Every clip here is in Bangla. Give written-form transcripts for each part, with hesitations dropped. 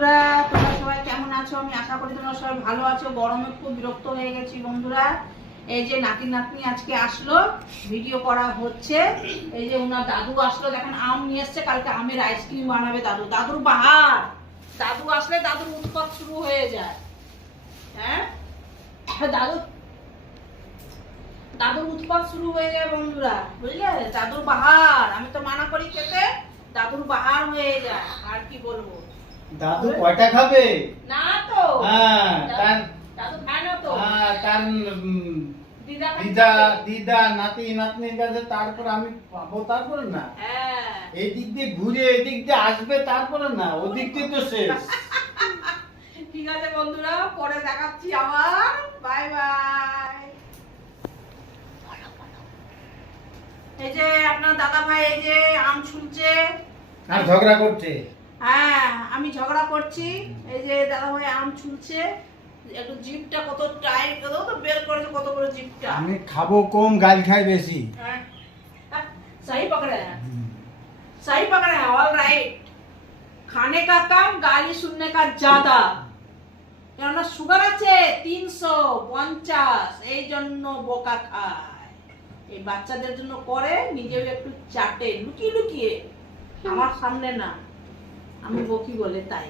বন্ধুরা, তোমরা সবাই কেমন আছো? আমি আশা করি তোমরা সবাই ভালো আছো। গরমে খুব বিরক্ত হয়ে গেছি বন্ধুরা। এই যে নাতি নাতনি আজকে আসলো, ভিডিও করা হচ্ছে। এই যে ওনার দাদু আসলো, দেখেন আম নিয়ে এসছে, কালকে আমের আইসক্রিম বানাবে দাদু। দাদুর বাহার, দাদু আসলে দাদুর উৎপাত শুরু হয়ে যায়। হ্যাঁ, দাদুর উৎপাত শুরু হয়ে যায় বন্ধুরা, বুঝলে? দাদুর বাহার, আমি তো মানা করি খেতে, দাদুর বাহার হয়ে যায়। আর কি বলবো, দাদু কয়টা খাবে? না তো হ্যাঁ, দাদু খায় না তো। তার দিদা দিদা নাতি নাতনির কাছে, তারপর আমি পাবো, তারপরে না। হ্যাঁ, এই দিক দিয়ে ঘুরে এদিক দিয়ে আসবে, তারপরে না, ওদিক দিয়ে তো শেষ। ঠিক আছে বন্ধুরা, পরে দেখাচ্ছি আবার। Bye bye. এই যে আপনার দাদা ভাই এই যে আম ছুলছে আর ঝগড়া করছে। হ্যাঁ, আমি ঝগড়া করছি। এই যে দাদা ভাই আম ছুলছে, একটু জিভটা কত টাইট, কত তো বের করেছে, কত বড় জিভটা। আমি খাবো কম, গাল খাই বেশি। हाँ, सही पकड़े हैं, सही पकड़े हैं, ऑल राइट। खाने का कम, गाली सुनने का ज्यादा। কেননা সুগার আছে 350, এই জন্য বোকা খায়। এই বাচ্চাদের জন্য করে, নিজেও একটু চাটে লুকিয়ে লুকিয়ে, আমার সামনে না, আমি বকি বলে তাই।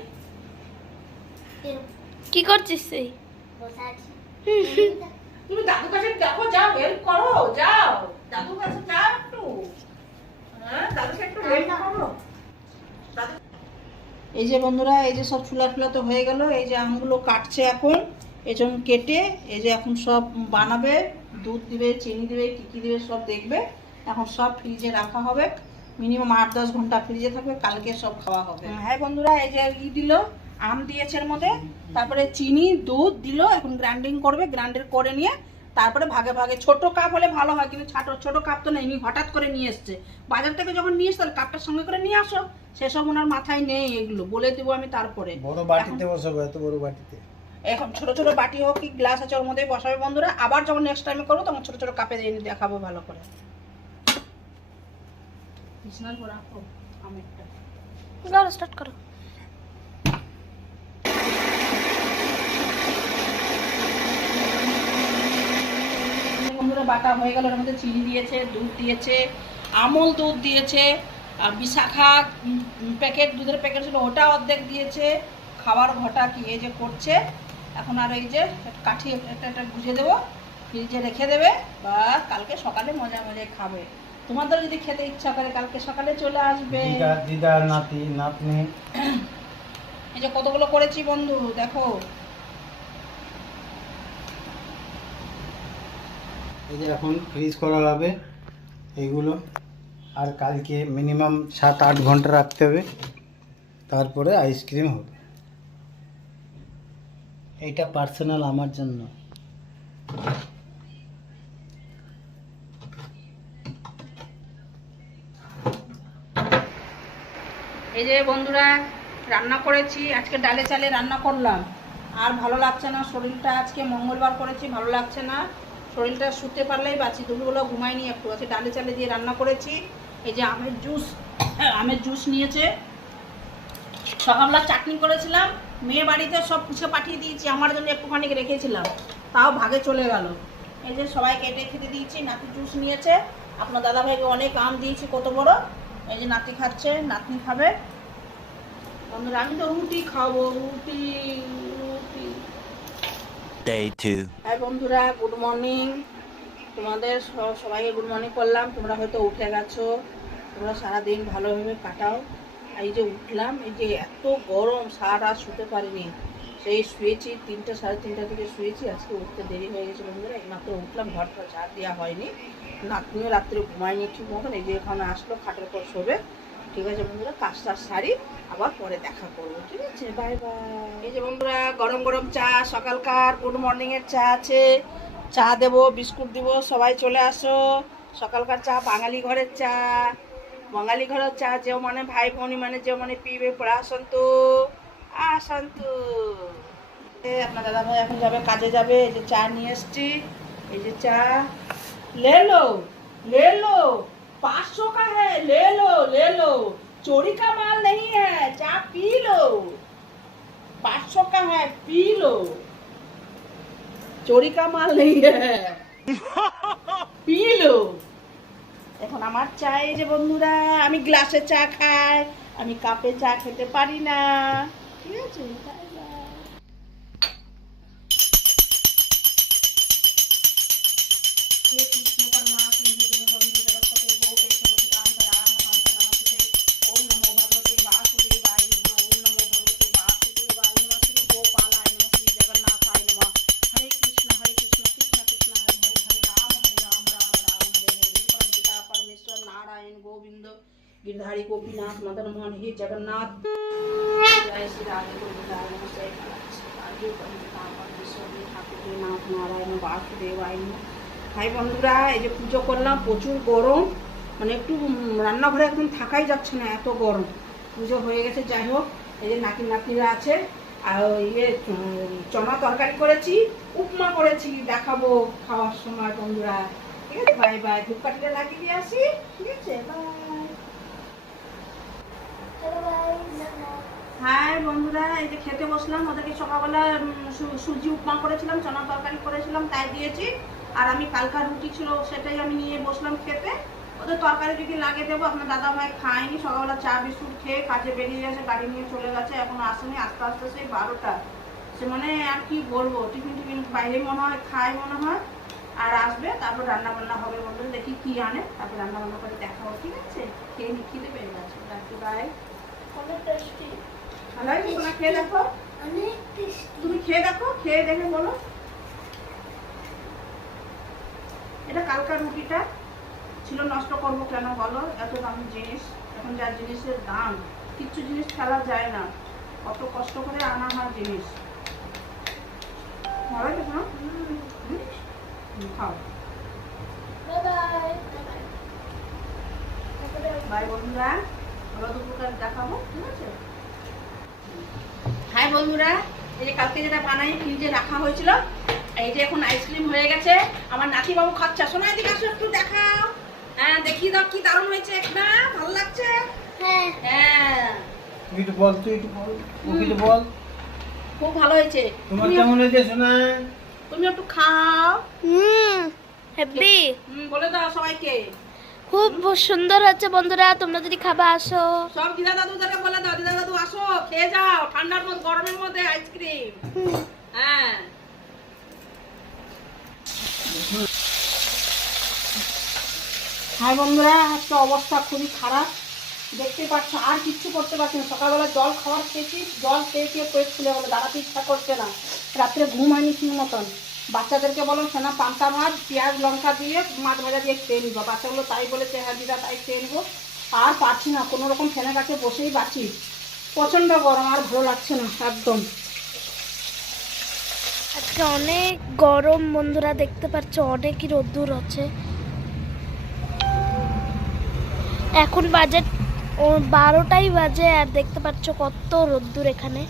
কি করছিস তুই? তুমি দাদুর কাছে দেখো, যাও হেল্প করো, যাও দাদুর কাছে যাও একটু। হ্যাঁ, দাদুকে একটু হেল্প করো। এই যে বন্ধুরা, এই যে সব চুলা টুলা তো হয়ে গেল। এই যে আমগুলো কাটছে এখন, এজন্য কেটে এই যে এখন সব বানাবে। দুধ দিবে, চিনি দিবে, কি কি দিবে সব দেখবে। এখন সব ফ্রিজে রাখা হবে, মিনিমাম 8-10 ঘন্টা ফ্রিজে থাকবে, কালকে সব খাওয়া হবে। হ্যাঁ বন্ধুরা, এই যে দিল, আম দিয়েছে এর মধ্যে, তারপরে চিনি দুধ দিল। এখন গ্রাইন্ডিং করবে, গ্রাইন্ডার করে নিয়ে তারপরে ভাগে ভাগে, ছোট কাপ হলে ভালো হয়, কিন্তু ছোট কাপ তো নেই, হঠাৎ করে নিয়ে এসছে বাজার থেকে। যখন নিয়ে এসছে কাপটার সঙ্গে করে নিয়ে আসো, সেসব ওনার মাথায় নেই, এগুলো বলে দেবো আমি তারপরে। বড় বাটিতে বসাবো, এত বড় বাটিতে। এখন ছোট ছোট বাটি হোক কি গ্লাস আছে, ওর মধ্যে বসাবে বন্ধুরা। আবার যখন নেক্সট টাইমে করবো তখন ছোট ছোট কাপে দিয়ে দেখাবো ভালো করে। রাখো আমেরটা, গাড়ি স্টার্ট করো। বন্ধুরা বাটা হয়ে গেল, এর মধ্যে চিনি দিয়েছে, দুধ দিয়েছে, আমল দুধ দিয়েছে, বিশাখা প্যাকেট, দুধের প্যাকেট ছিল ওটা অর্ধেক দিয়েছে, খাবার ঘটা কি এই যে করছে এখন। আর এই যে কাঠি একটা গুঁজে দেবো, ফ্রিজে রেখে দেবে, বা কালকে সকালে মজা মজায় খাবে। তোমাদের যদি খেতে ইচ্ছা করে কালকে সকালে চলে আসবে। দিদা নাতি নাতনি। এই যে কতগুলো করেছি বন্ধু, দেখো। এই যে এখন ফ্রিজ করা হবে এইগুলো, আর কালকে মিনিমাম 7-8 ঘন্টা রাখতে হবে, তারপরে আইসক্রিম হবে। এইটা পার্সোনাল আমার জন্য। এই যে বন্ধুরা, রান্না করেছি আজকে, ডালে চালে রান্না করলাম। আর ভালো লাগছে না শরীরটা, আজকে মঙ্গলবার করেছি, ভালো লাগছে না শরীরটা, শুতে পারলেই বাঁচি। দুপুরবেলা ঘুমাইনি একটু, আছে ডালে চালে দিয়ে রান্না করেছি। এই যে আমের জুস নিয়েছে। সকালবেলা চাটনি করেছিলাম, মেয়ে বাড়িতে সব পুষে পাঠিয়ে দিয়েছি, আমার জন্য একটুখানি রেখেছিলাম, তাও ভাগে চলে গেল। এই যে সবাই কেটে খেতে দিয়েছি। নাতি জুস নিয়েছে, আপনার দাদাভাইকে অনেক আম দিয়েছি, কত বড়। এই যে নাতি খাচ্ছে, নাতনি খাবে। বন্ধুরা আমি তো রুটি খাবো, রুটি রুটি। Day 2. হাই বন্ধুরা, গুড মর্নিং। তোমাদের সবাইকে গুড মর্নিং করলাম। তোমরা হয়তো উঠে গেছো, তোমরা সারাদিন ভালোভাবে কাটাও। এই যে উঠলাম, এই যে এত গরম, সারা রাত শুতে পারিনি, সেই শুয়েছি 3টা 3:30 থেকে শুয়েছি। আজকে উঠতে দেরি হয়ে গেছে বন্ধুরা, এইমাত্র উঠলাম, ঘরটা ঝাড় দেওয়া হয়নি, নাতনিও রাত্রে ঘুমায়নি ঠিক মতন। এই যে এখানে আসলো, খাটের পর শোবে। ঠিক আছে বন্ধুরা, কাজটা সারি, আবার পরে দেখা করবো, ঠিক আছে? Bye bye. এই যে বন্ধুরা, গরম গরম চা, সকালকার গুড মর্নিং এর চা আছে, চা দেবো, বিস্কুট দিব, সবাই চলে আসো। সকালকার চা, বাঙালি ঘরের চা, বাঙালি ঘরের চা। যেও মানে ভাই ভৌনি মানে যেও মানে পিবে, পড়া আসন্তু আসন্তু। আপনার দাদা ভাই এখন যাবে, কাজে যাবে। এই যে চা নিয়ে এসছি, এই যে চা, ले लो 500 का है, ले लो, चोरी का माल नहीं है, चाय पी लो। है पी लो चोरी का माल नहीं है पी लो এখন আমার চা এই যে বন্ধুরা আমি গ্লাসে চা খাই আমি কাপে চা খেতে পারি না ঠিক আছে বাই বাই हे कृष्ण परमात्मा बंधु जगतपते गोपेशपति कांतराम कांतनामते ओम नमो भगवते वासुदेवाय नमः ओम नमो भगवते वासुदेवाय नमः श्री गोपालाय नमः श्री जगन्नाथाय नमः हरे कृष्ण कृष्ण कृष्ण हरे हरे हरे राम राम राम हरे हरे परम पिता परमेश्वर नारायण गोविंद गिरधारी गोपीनाथ मदन मोहन हे जगन्नाथ जय श्री राधे गोविंदाय नमः जय राधे परम पिता परमेश्वर ठाकुर नाथ नारायण वासुदेवाय नमः ভাই বন্ধুরা এই যে পুজো করলাম প্রচুর গরম মানে একটু রান্নাঘরে একদম থাকাই যাচ্ছে না এত গরম পুজো হয়ে গেছে যাই হোক এই যে নাতিরা আছে আর ইয়ে চনা তরকারি করেছি উপমা করেছি দেখাবো খাওয়ার সময় বন্ধুরা ঠিক আছে বাই বাই ধূপকাঠিটা লাগিয়ে দিয়ে আসি ঠিক আছে বাই হ্যাঁ বন্ধুরা এই যে খেতে বসলাম ওদেরকে সকালবেলা সুজি উপমা করেছিলাম চনা তরকারি করেছিলাম তাই দিয়েছি আর আমি কালকার রুটি ছিল সেটাই আমি নিয়ে বসলাম খেতে ওদের তরকারি যদি লাগে দেবো আপনার দাদা ভাই খায়নি সকালবেলা চা বিস্কুট খেয়ে কাজে বেরিয়ে গেছে গাড়ি নিয়ে চলে গেছে এখন আসেনি আস্তে আস্তে সেই 12টা সে মানে আর কি বলবো টিফিন বাইরে মনে হয় খায় মনে হয় আর আসবে তারপর রান্না বান্না হবে বলবেন দেখি কি আনে তারপর রান্না বান্না করে দেখাবো ঠিক আছে খেয়ে খিদে পেয়ে গেছে রাখি বাই অনেক টেস্টি ভালো হয়েছে সোনা খেয়ে দেখো অনেক টেস্টি তুমি খেয়ে দেখো খেয়ে দেখে বলো এটা কালকার রুটিটা ছিল নষ্ট করবো কেন বলো এত দামি জিনিস এখন যা জিনিসের দাম কিচ্ছু জিনিস ফেলা যায় না কত কষ্ট করে আনা হয় জিনিস ভালো তো না খাও বাই বাই বন্ধুরা আমরা দুপুরকার দেখাবো ঠিক আছে হাই বন্ধুরা এই যে কালকে যেটা বানাই ফ্রিজে রাখা হয়েছিল এই যে এখন আইসক্রিম হয়ে গেছে আমার নাতি বাবু খাচ্ছে শোনা এদিকে আসো একটু দেখাও হ্যাঁ দেখিয়ে দাও কি দারুণ হয়েছে একটা ভালো লাগছে হ্যাঁ হ্যাঁ তুই একটু বল তুই একটু বল খুব ভালো হয়েছে তোমার কেমন হয়েছে শোনা তুমি একটু খাও হেভি বলে দাও সবাইকে খুব সুন্দর হচ্ছে বন্ধুরা তোমরা যদি খাবা আসো সব দিদা দাদুদেরকে বলে দাও দিদা দাদু আসো খেয়ে যাও ঠান্ডার মধ্যে গরমের মধ্যে আইসক্রিম হ্যাঁ হাই বন্ধুরা আজকে অবস্থা খুবই খারাপ দেখতে পাচ্ছ আর কিচ্ছু করতে পারছি না সকালবেলা জল খাওয়ার খেয়েছি জল খেয়ে খেয়ে পেট ফুলে গেলো দাঁড়াতে ইচ্ছা করছে না রাত্রে ঘুম হয়নি ঠিক মতন বাচ্চাদেরকে বললাম সেনা পান্তা মাছ পেঁয়াজ লঙ্কা দিয়ে মাছ ভাজা দিয়ে খেয়ে নিবো বাচ্চাগুলো তাই বলেছে হ্যাঁ দিদা তাই খেয়ে নিবো আর পারছি না কোনো রকম ফ্যানের কাছে বসেই বাঁচি প্রচণ্ড গরম আর ভালো লাগছে না একদম আজকে অনেক গরম বন্ধুরা দেখতে পাচ্ছ অনেকই রোদ্দুর আছে এখন বাজে 12টাই বাজে আর দেখতে পাচ্ছ কত রোদ্দুর এখানে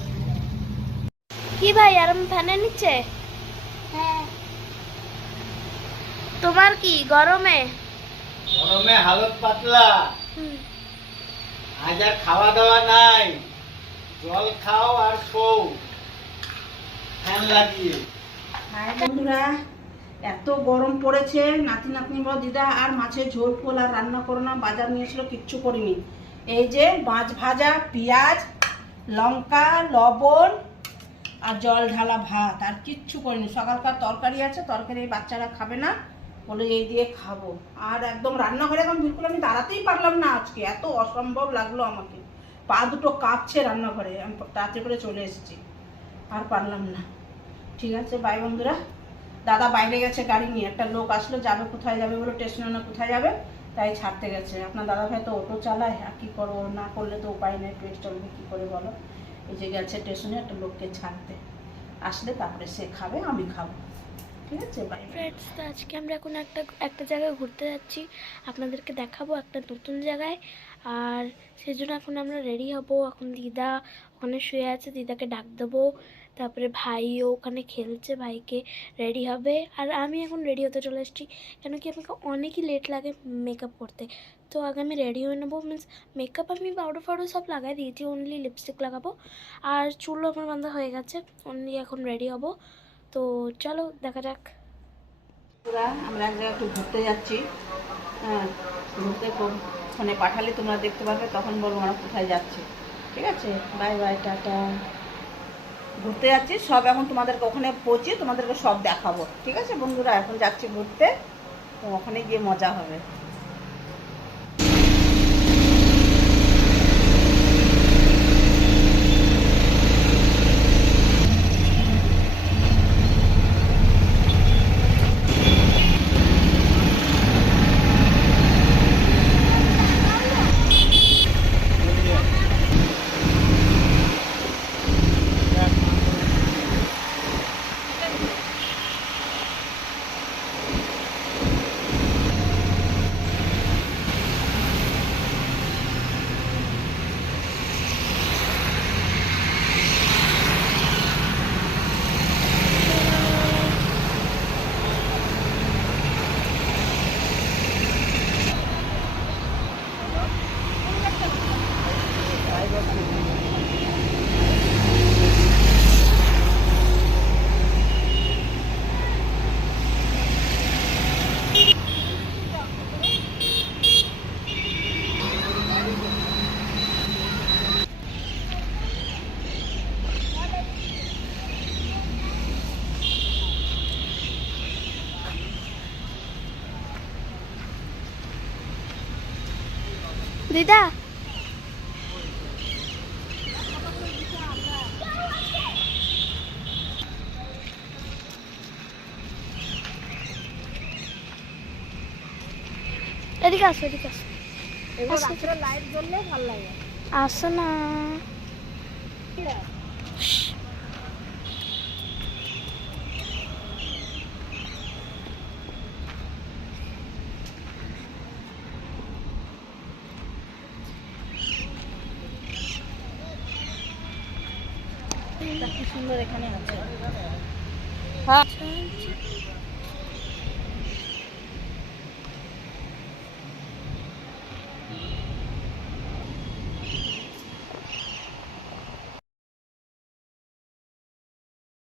কি ভাই আরাম ফ্যানের নিচে হ্যাঁ তোমার কি গরমে হালত পাতলা আজ আর খাওয়া দাওয়া নাই জল খাও আর শো ফ্যান লাগিয়ে হাই বন্ধুরা এত গরম পড়েছে নাতি নাতনি বল দিদা আর মাছের ঝোল ফোল আর রান্না করো না বাজার নিয়েছিল কিচ্ছু করিনি এই যে মাছ ভাজা পেঁয়াজ লঙ্কা লবণ আর জল ঢালা ভাত আর কিচ্ছু করিনি সকালকার তরকারি আছে তরকারি বাচ্চারা খাবে না বলে এই দিয়ে খাবো আর একদম রান্নাঘরে এখন বিলকুল আমি দাঁড়াতেই পারলাম না আজকে এত অসম্ভব লাগলো আমাকে পা দুটো কাঁপছে রান্নাঘরে আমি তাড়াতাড়ি করে চলে এসেছি আর পারলাম না ঠিক আছে বাই বন্ধুরা দাদা বাইরে গেছে গাড়ি নিয়ে একটা লোক আসলো যাবে কোথায় যাবে বলে স্টেশনে না কোথায় যাবে তাই ছাড়তে গেছে আপনার দাদা ভাই তো অটো চালায় আর কী করবো না করলে তো উপায় নেই পেট চলবে কী করে বলো এই যে গেছে স্টেশনে একটা লোককে ছাড়তে আসলে তারপরে সে খাবে আমি খাবো ঠিক আছে বাই ফ্রেন্ডস তো আজকে আমরা এখন একটা জায়গায় ঘুরতে যাচ্ছি আপনাদেরকে দেখাবো একটা নতুন জায়গায় আর সেই জন্য এখন আমরা রেডি হব এখন দিদা ওখানে শুয়ে আছে দিদাকে ডাক দেবো তারপরে ভাইও ওখানে খেলছে ভাইকে রেডি হবে আর আমি এখন রেডি হতে চলে এসেছি কেন কি আমাকে অনেকই লেট লাগে মেকআপ করতে তো আগে আমি রেডি হয়ে নেবো, মিন্স মেকআপ আমি পাউডার ফাউডার সব লাগাই দিয়েছি, অনলি লিপস্টিক লাগাবো। আর চুলও আমার বাঁধা হয়ে গেছে, অনলি এখন রেডি হব। তো চলো দেখা যাক। পুরা আমরা এক জায়গায় একটু ঘুরতে যাচ্ছি। হ্যাঁ, ঘুরতে ফোনে পাঠালে তোমরা দেখতে পারবে, তখন বলবো আমরা কোথায় যাচ্ছি। ঠিক আছে, বাই বাই, টাটা। ঘুরতে যাচ্ছি সব, এখন তোমাদেরকে ওখানে পৌঁছে তোমাদেরকে সব দেখাবো। ঠিক আছে বন্ধুরা, এখন যাচ্ছি ঘুরতে, তো ওখানে গিয়ে মজা হবে। দিদা এদিকে আসো, এদিকে আসো, লাইট জ্বললে ভালো লাগে। আসো না। কি সুন্দর এখানে আছে। হ্যাঁ